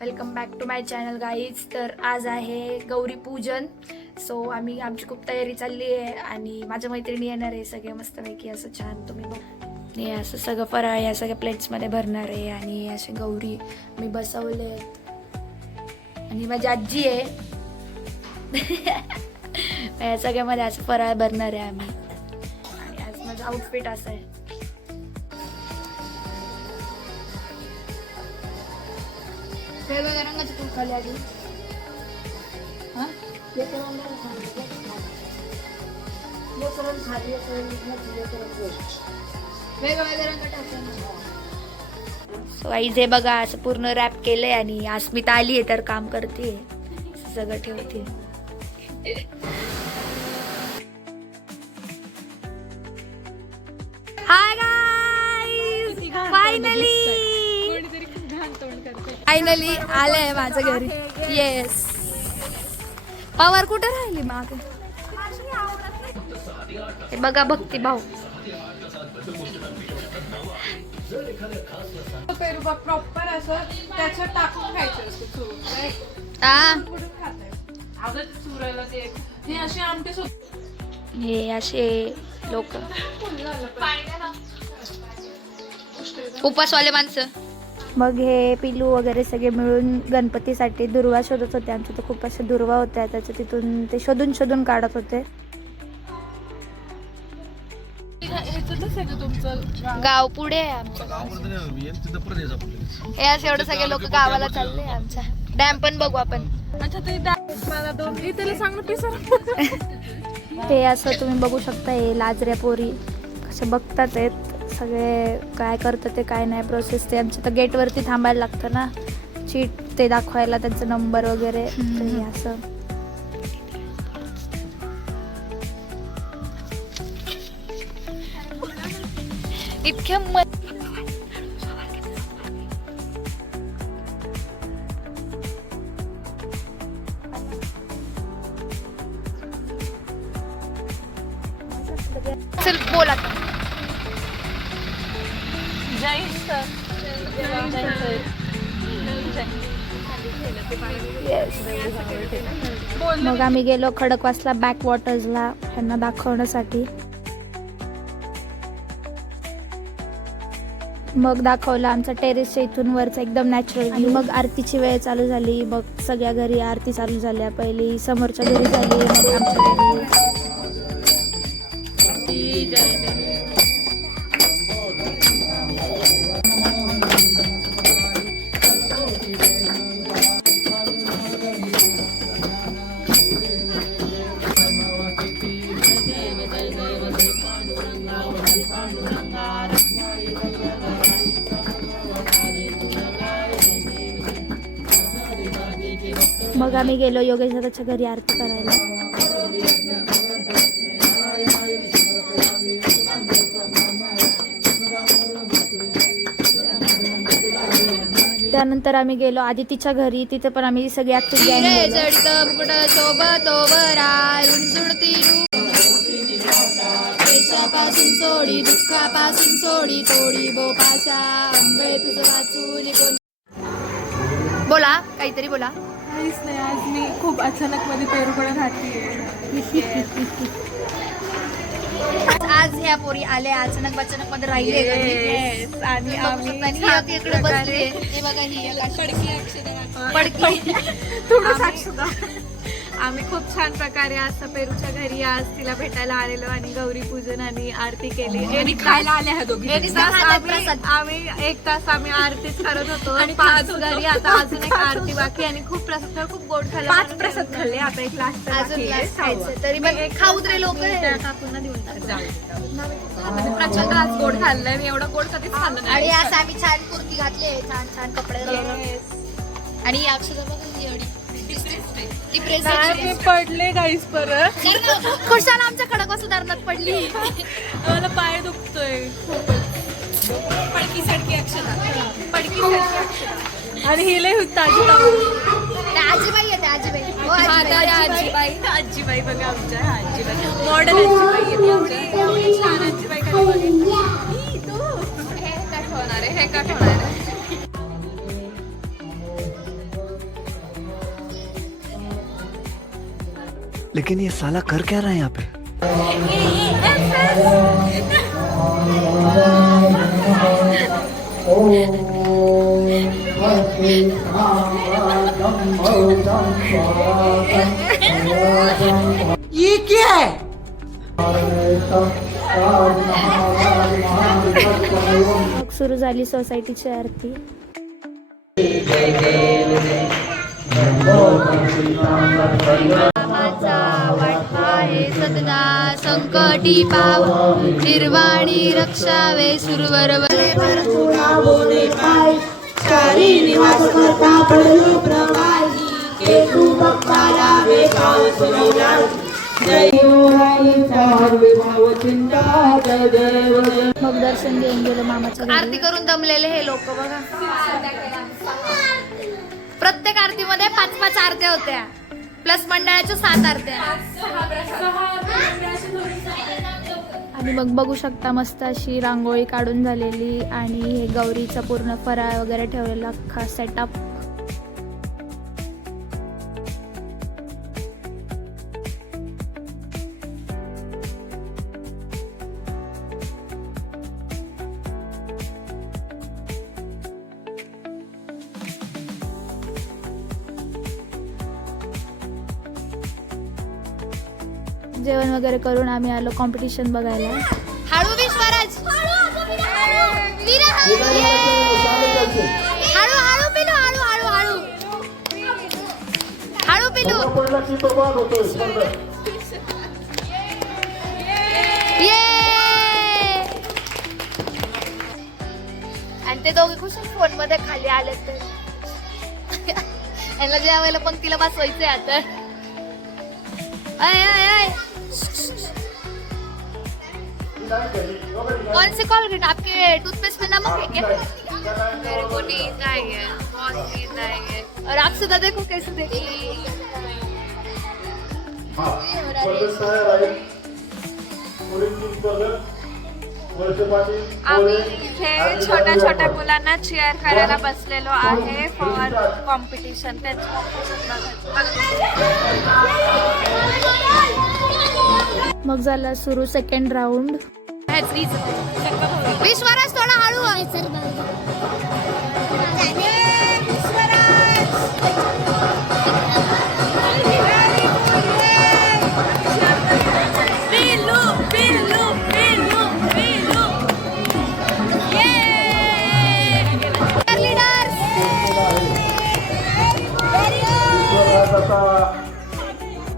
Welcome back to my channel guys. तर आज आहे गौरी पूजन. सो आमची खूप तयारी चालली आहे आणि माझ्या मैत्रिणी येणार आहे सगळे मस्तपैकी असं छान. तुम्ही बघ हे असं सगळं फराळ या सगळ्या प्लेट्समध्ये भरणार आहे आणि असे गौरी मी बसवले आणि माझी आजी आहे. या सगळ्यामध्ये असं फराळ भरणार आहे आम्ही. आणि आज माझं आउटफिट असं आहे. वेगवेगळ्या रंगाची फुल खाली आली. वेगवेगळ्या रंग टाकले. सो आई जे बघा असं पूर्ण रॅप केलंय आणि अस्मिता आली आहे तर काम करते सगळं ठेवते. हाय गाईज, फायनली आलंय माझं घरी. येस, पवार कुठे राहिली मागे. हे बघा भक्ती भाऊ. प्रॉपर असं त्याच्यात टाकून खायचं असतं. हे असे लोक उपवासवाले माणसं. मग हे पिलू वगैरे सगळे मिळून गणपतीसाठी दुर्वा शोधत होते. आमच्या तर खूप अशा दुर्वा होत्या, त्याच्या तिथून ते शोधून शोधून काढत होते. गाव पुढे आहे आमचं. हे असं एवढं सगळे लोक गावाला चालले. आमचा डॅम पण बघू आपण. हे असं तुम्ही बघू शकता. हे लाजऱ्या पोरी कसे बघतात आहेत सगळे, काय करतं ते काय नाही प्रोसेस. ते आमच्या तर गेटवरती थांबायला लागतं ना, चीट ते दाखवायला त्यांचा नंबर वगैरे. हे असं इतक्या चल बोला. मग आम्ही गेलो खडकवासला बॅक वॉटर्सला ह्यांना दाखवण्यासाठी. मग दाखवलं आमचा टेरेसच्या इथून वरचा एकदम नॅचरल. आणि मग आरतीची वेळ चालू झाली. मग सगळ्या घरी आरती चालू झाल्या. पहिली समोरच्या घरी झाली, मग आमच्या घरी. मग आम्ही गेलो योगेश दादाच्या घरी आरती करायला. त्यानंतर आम्ही गेलो आदितीच्या घरी. तिथे पण आम्ही सगळी पासून सोडी दुःखापासून सोडी तोडी बोपाशा अंबे तुझं वाचून. बोला काहीतरी बोला. काहीच नाही, आज मी खूप अचानक मध्ये पेरूकडे राहते. आज ह्या पोरी आल्या अचानक अचानक मध्ये राहिले आणि आम्ही इकडे बसले. हे बघा ही पडकी थोडं साक्षीदा. आम्ही खूप छान प्रकारे आज पेरूच्या घरी आज तिला भेटायला आलेलो आणि गौरी पूजन आणि आरती केली. आणि खायला आल्या ह्या दोघी. आम्ही 1 तास आम्ही आरतीच करत होतो आणि 5 घरी आता अजून एक आरती बाकी. आणि खूप प्रसाद, खूप गोड खाल्ला. 5 प्रसाद खाल्ले. आता एक लास्ट खायचं तरी मग खाऊ तरी लोक काकूंना देऊन प्रचंड आज गोड खाल्लंय. मी एवढं गोड कधीच खाल्लं नाही. आणि आज आम्ही छान कुर्ती घातली, छान छान कपडे. आणि अक्षदा बघा ती प्रेस पडले गाईस परत. खुशाला आमच्या खडकवासला धरणात पडली. मला पाय दुखतोय. पडकी सडकी अक्षरा, पडकी सडकी अक्षरा. आणि ही लय ताजी आजीबाई आहे. आजीबाई आजीबाई बघा आमच्या आजीबाई मॉडेल आजीबाई छान आजीबाई. हे कट होणार आहे. लेकिन ये साला कर क्या रहा है यहाँ पे? ये क्या है? मग सुरू झाली सोसायटीची आरती. सदना संकटी पाव निर्वाणी रक्षावे सुरवर निवास करता पडलो प्रवाही केतू भक्ताला वेगाव सुरवला मग दर्शन घेऊन गेलो मामाच्या घरी. आरती करून दमलेले हे लोक बघा. प्रत्येक आरतीमध्ये 5-5 आरत्या होत्या प्लस मंडळाच्या 7 आरत्या. आणि मग बघू शकता मस्त अशी रांगोळी काढून झालेली आणि हे गौरीचा पूर्ण फराळ वगैरे ठेवलेला अख्खा सेटअप. जेवण वगैरे करून आम्ही आलो कॉम्पिटिशन बघायला. हळू विश्वराज हळू हळू पिलू हळू हळू हळू हळू पिलू ये. आणि ते दोघे खुश फोन मध्ये खाली आले तर यांना जेवायला पंक्तीला बसवायचंय आता. कौन सी कोलगेट आपके टूथपेस्ट में नमक है क्या? मेरे को नींद आई है, बहुत नींद आई है. और आप सुधा देखो कैसे देख आम्ही इथे छोट्या छोट्या मुलांना चेअर करायला बसलेलो आहे फॉर कॉम्पिटिशन. त्यांचं कॉम्पिटिशन मग झाला सुरू सेकंड राऊंड. विश्वराज थोडा हळू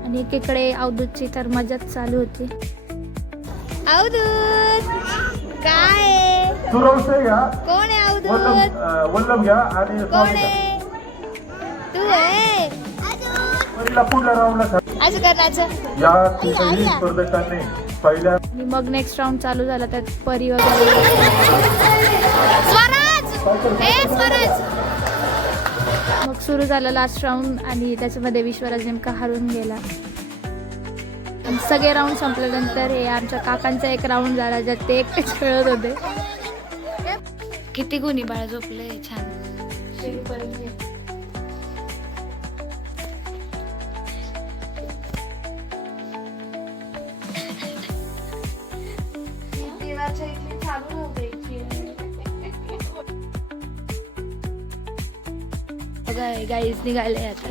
आणि एकीकडे अवधूतची तर मजाच चालू होती. अवधूत काय कोण आहे? अवधूत वल्लभ घ्या आणि कोण आहे? तू आहे असं करण्याचं. या तिन्ही स्पर्धकांनी पहिल्या आणि मग नेक्स्ट राऊंड चालू झाला त्यात परी वगैरे. स्वराज मग सुरू झाला लास्ट राऊंड आणि त्याच्यामध्ये विश्वराज नेमका हरून गेला. आणि सगळे राऊंड संपल्यानंतर हे आमच्या काकांचा एक राऊंड झाला ज्यात ते एकटेच खेळत होते. किती गुणी बाळ झोपले छान. बघा गाईज निघाले आता.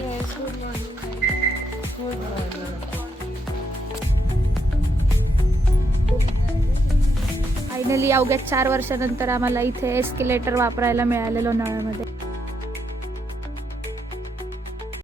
फायनली अवघ्या 4 वर्षानंतर आम्हाला इथे एस्केलेटर वापरायला मिळालं लोणावळ्यामध्ये.